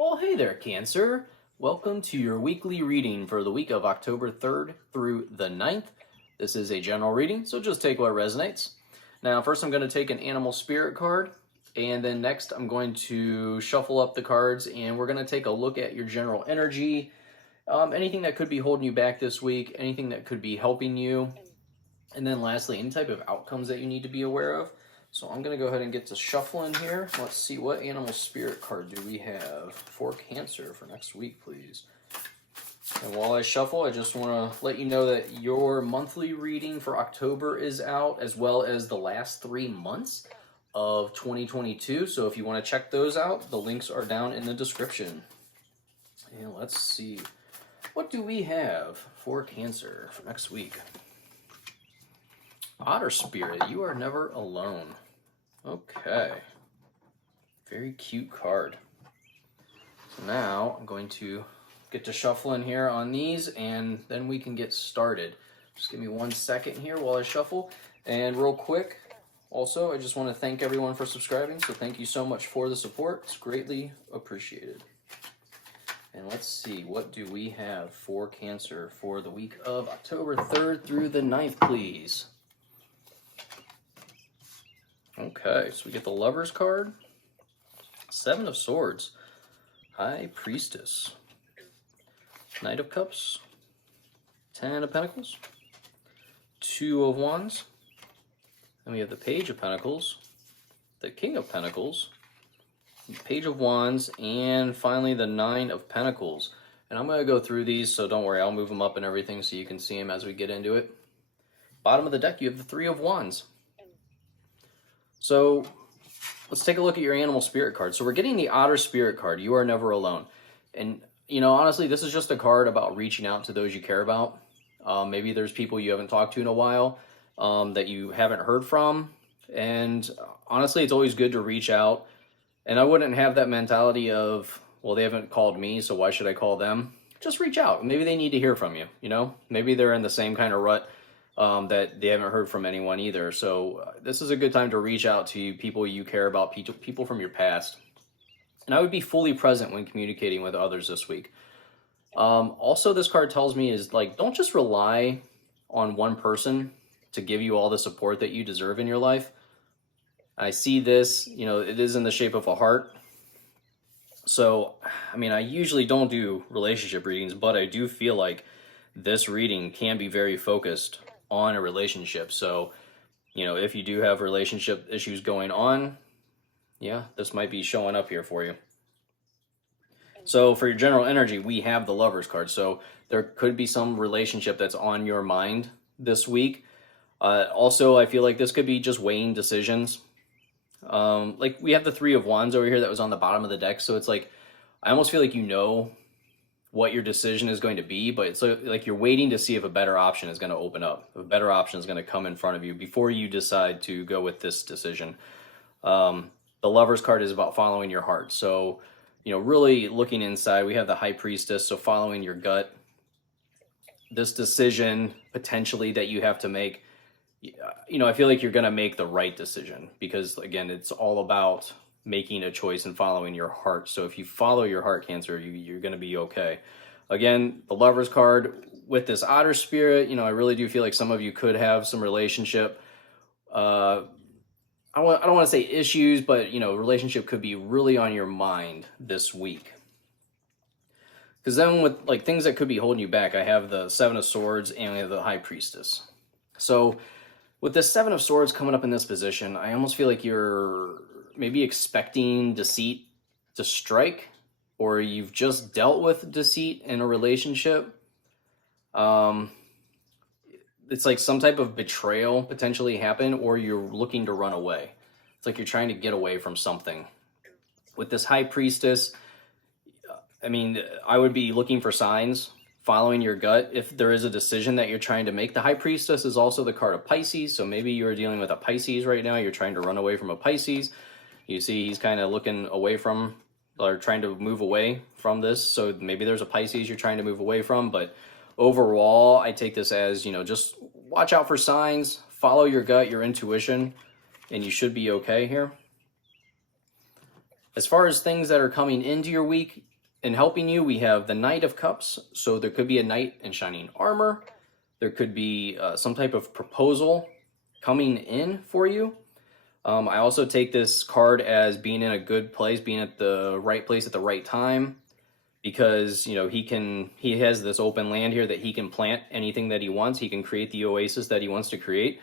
Well, hey there, Cancer. Welcome to your weekly reading for the week of October 3rd through the 9th. This is a general reading, so just take what resonates. Now, first I'm going to take an animal spirit card, and then next I'm going to shuffle up the cards, and we're going to take a look at your general energy, anything that could be holding you back this week, anything that could be helping you, and then lastly, any type of outcomes that you need to be aware of. So I'm going to go ahead and get to shuffling here. Let's see, what animal spirit card do we have for Cancer for next week, please? And while I shuffle, I just want to let you know that your monthly reading for October is out, as well as the last 3 months of 2022. So if you want to check those out, the links are down in the description. And let's see, what do we have for Cancer for next week? Otter Spirit, you are never alone. Okay. Very cute card. So now I'm going to get to shuffling here on these, and then we can get started. Just give me 1 second here while I shuffle. And real quick, also, I just want to thank everyone for subscribing. So thank you so much for the support. It's greatly appreciated. And let's see, what do we have for Cancer for the week of October 3rd through the 9th, please? Okay, so we get the Lover's card, 7 of Swords, High Priestess, Knight of Cups, 10 of Pentacles, 2 of Wands, and we have the Page of Pentacles, the King of Pentacles, the Page of Wands, and finally the 9 of Pentacles. And I'm going to go through these, so don't worry, I'll move them up and everything so you can see them as we get into it. Bottom of the deck, you have the 3 of Wands. So let's take a look at your animal spirit card. So we're getting the Otter Spirit card. You are never alone. And, you know, honestly, this is just a card about reaching out to those you care about. Maybe there's people you haven't talked to in a while that you haven't heard from. And honestly, it's always good to reach out. And I wouldn't have that mentality of, well, they haven't called me, so why should I call them? Just reach out. Maybe they need to hear from you, you know? Maybe they're in the same kind of rut that they haven't heard from anyone either. So this is a good time to reach out to people you care about, people from your past. And I would be fully present when communicating with others this week. Also, this card tells me is like, don't just rely on one person to give you all the support that you deserve in your life. I see this, you know, it is in the shape of a heart. So, I mean, I usually don't do relationship readings, but I do feel like this reading can be very focused on a relationship. So, you know, if you do have relationship issues going on, yeah, this might be showing up here for you. So for your general energy, we have the Lover's card. So there could be some relationship that's on your mind this week. Also, I feel like this could be just weighing decisions. Like we have the 3 of Wands over here that was on the bottom of the deck. So it's like, I almost feel like you know what your decision is going to be, but it's like you're waiting to see if a better option is going to open up, if a better option is going to come in front of you before you decide to go with this decision. The Lover's card is about following your heart. So, you know, really looking inside. We have the High Priestess, so following your gut. This decision potentially that you have to make, you know, I feel like you're going to make the right decision because, again, it's all about making a choice and following your heart. So if you follow your heart, Cancer, you're going to be okay. Again, the Lover's card with this Otter Spirit, you know, I really do feel like some of you could have some relationship. I don't want to say issues, but, you know, relationship could be really on your mind this week. Because then with like things that could be holding you back, I have the 7 of Swords and I have the High Priestess. So with the 7 of Swords coming up in this position, I almost feel like you're maybe expecting deceit to strike, or you've just dealt with deceit in a relationship. It's like some type of betrayal potentially happened, or you're looking to run away. It's like you're trying to get away from something. With this High Priestess, I mean, I would be looking for signs, following your gut. If there is a decision that you're trying to make, the High Priestess is also the card of Pisces. So maybe you're dealing with a Pisces right now. You're trying to run away from a Pisces. You see he's kind of looking away from, or trying to move away from this. So maybe there's a Pisces you're trying to move away from. But overall, I take this as, you know, just watch out for signs, follow your gut, your intuition, and you should be okay here. As far as things that are coming into your week, in helping you, we have the Knight of Cups. So there could be a knight in shining armor. There could be some type of proposal coming in for you. I also take this card as being in a good place, being at the right place at the right time, because he has this open land here that he can plant anything that he wants. He can create the oasis that he wants to create.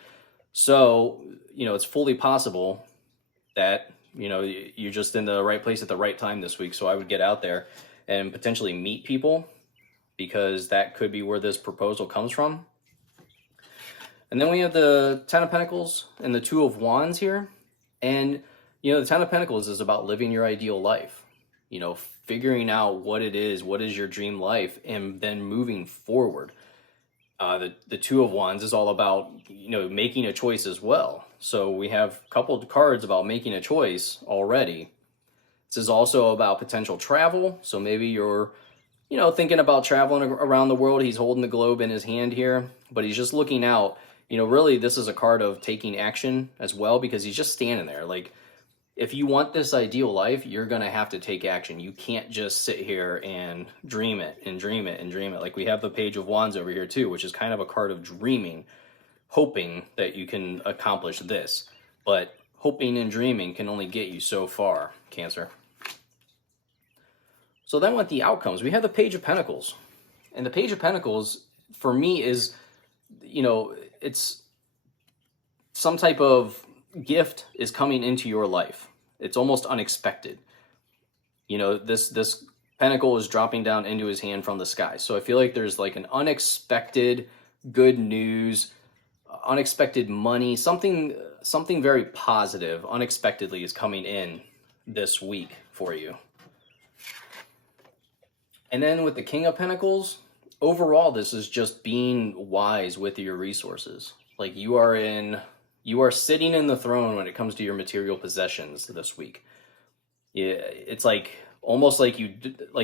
So it's fully possible that you're just in the right place at the right time this week. So I would get out there and potentially meet people, because that could be where this proposal comes from. And then we have the Ten of Pentacles and the Two of Wands here. And, the Ten of Pentacles is about living your ideal life, figuring out what it is, what is your dream life, and then moving forward. The Two of Wands is all about, making a choice as well. So we have a couple of cards about making a choice already. This is also about potential travel. So maybe you're, thinking about traveling around the world. He's holding the globe in his hand here, but he's just looking out. Really, this is a card of taking action as well, because he's just standing there. Like, if you want this ideal life, you're going to have to take action. You can't just sit here and dream it and dream it and dream it. Like, we have the Page of Wands over here too, which is kind of a card of dreaming, hoping that you can accomplish this. But hoping and dreaming can only get you so far, Cancer. So then with the outcomes, we have the Page of Pentacles. And the Page of Pentacles, for me, is, it's some type of gift is coming into your life. It's almost unexpected. This pentacle is dropping down into his hand from the sky. So I feel like there's like an unexpected good news, unexpected money, something very positive unexpectedly is coming in this week for you. And then with the King of Pentacles, overall, this is just being wise with your resources. Like, you are sitting in the throne when it comes to your material possessions this week. Yeah, it's like almost like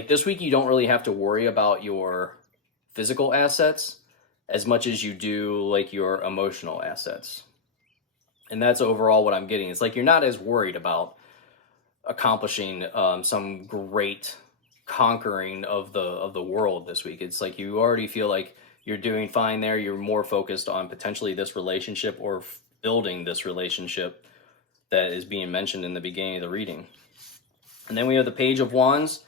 this week you don't really have to worry about your physical assets as much as you do like your emotional assets. And that's overall what I'm getting. It's like you're not as worried about accomplishing some great conquering of the world this week. It's like you already feel like you're doing fine there. You're more focused on potentially this relationship or building this relationship that is being mentioned in the beginning of the reading. And then we have the Page of Wands.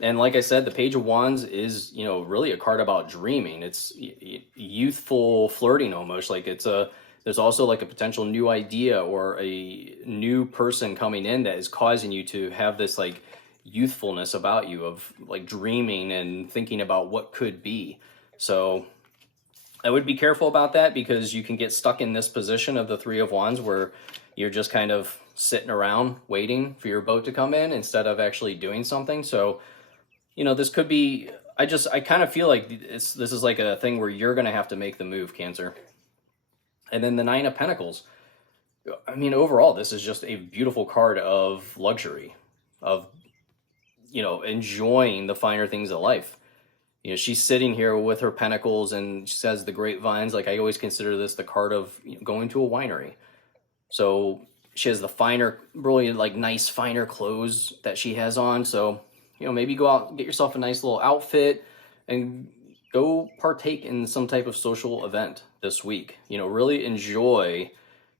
And like I said, the Page of Wands is, really a card about dreaming. It's youthful flirting almost. Like there's also like a potential new idea or a new person coming in that is causing you to have this like youthfulness about you of like dreaming and thinking about what could be. So I would be careful about that, because you can get stuck in this position of the Three of Wands where you're just kind of sitting around waiting for your boat to come in instead of actually doing something. So, this could be, I kind of feel like this is like a thing where you're going to have to make the move, Cancer. And then the Nine of Pentacles. I mean, overall, this is just a beautiful card of luxury, of enjoying the finer things of life. She's sitting here with her pentacles and she says the grapevines. Like, I always consider this the card of going to a winery. So she has the finer, really like nice finer clothes that she has on. So, maybe go out and get yourself a nice little outfit and go partake in some type of social event this week. Really enjoy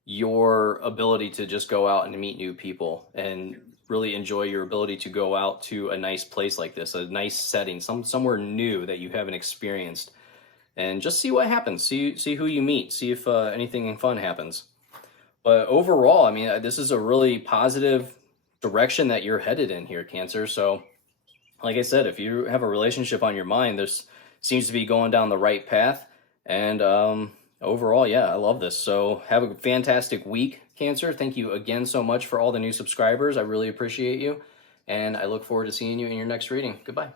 your ability to just go out and meet new people, and really enjoy your ability to go out to a nice place like this, a nice setting, somewhere new that you haven't experienced, and just see what happens. See who you meet. See if anything fun happens. But overall, I mean, this is a really positive direction that you're headed in here, Cancer. So, like I said, if you have a relationship on your mind, this seems to be going down the right path. And overall, yeah, I love this. So have a fantastic week, Cancer. Thank you again so much for all the new subscribers. I really appreciate you. And I look forward to seeing you in your next reading. Goodbye.